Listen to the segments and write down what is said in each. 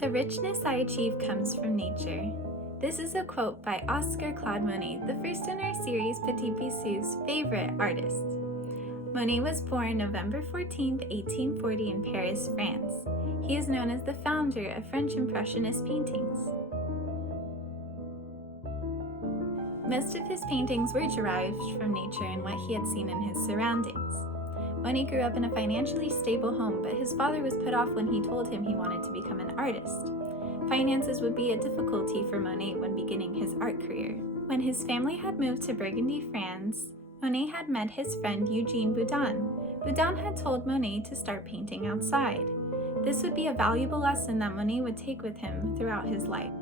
The richness I achieve comes from nature. This is a quote by Claude Monet, the first in our series Petit Bizoo's favorite artist. Monet was born November 14, 1840 in Paris, France. He is known as the founder of French Impressionist paintings. Most of his paintings were derived from nature and what he had seen in his surroundings. Monet grew up in a financially stable home, but his father was put off when he told him he wanted to become an artist. Finances would be a difficulty for Monet when beginning his art career. When his family had moved to Burgundy, France, Monet had met his friend Eugene Boudin. Boudin had told Monet to start painting outside. This would be a valuable lesson that Monet would take with him throughout his life.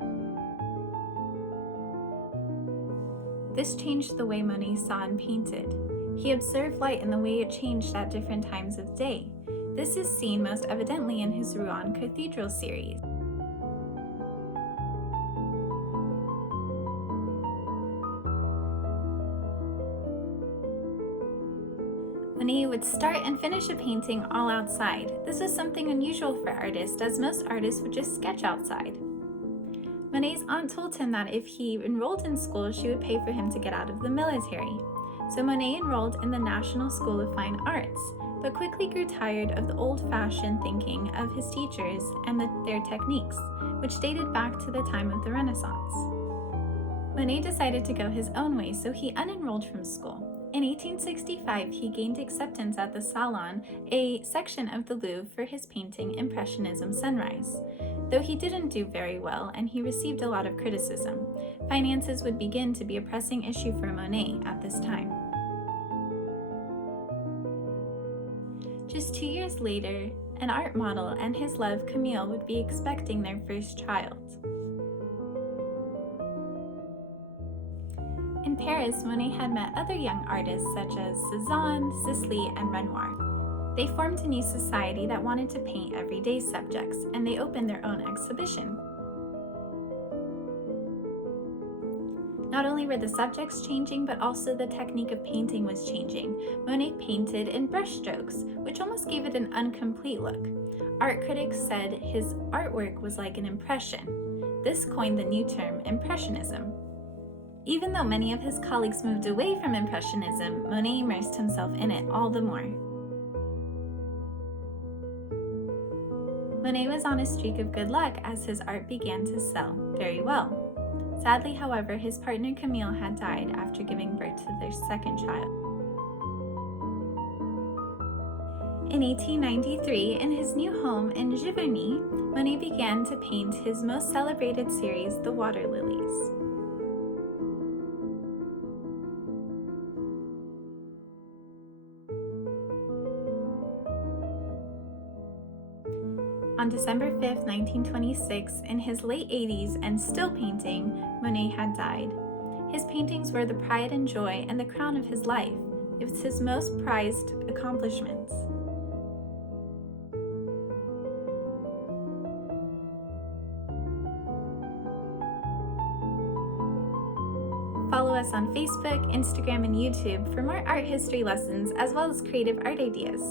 This changed the way Monet saw and painted. He observed light and the way it changed at different times of day. This is seen most evidently in his Rouen Cathedral series. Monet would start and finish a painting all outside. This was something unusual for artists, as most artists would just sketch outside. Monet's aunt told him that if he enrolled in school, she would pay for him to get out of the military. So Monet enrolled in the National School of Fine Arts, but quickly grew tired of the old-fashioned thinking of his teachers and their techniques, which dated back to the time of the Renaissance. Monet decided to go his own way, so he unenrolled from school. In 1865, he gained acceptance at the Salon, a section of the Louvre, for his painting Impressionism Sunrise. Though he didn't do very well and he received a lot of criticism, finances would begin to be a pressing issue for Monet at this time. Just 2 years later, an art model and his love Camille would be expecting their first child. In Paris, Monet had met other young artists such as Cézanne, Sisley, and Renoir. They formed a new society that wanted to paint everyday subjects, and they opened their own exhibition. Not only were the subjects changing, but also the technique of painting was changing. Monet painted in brushstrokes, which almost gave it an incomplete look. Art critics said his artwork was like an impression. This coined the new term Impressionism. Even though many of his colleagues moved away from Impressionism, Monet immersed himself in it all the more. Monet was on a streak of good luck as his art began to sell very well. Sadly, however, his partner Camille had died after giving birth to their second child. In 1893, in his new home in Giverny, Monet began to paint his most celebrated series, The Water Lilies. On December 5, 1926, in his late 80s and still painting, Monet had died. His paintings were the pride and joy and the crown of his life. It was his most prized accomplishments. Follow us on Facebook, Instagram, and YouTube for more art history lessons as well as creative art ideas.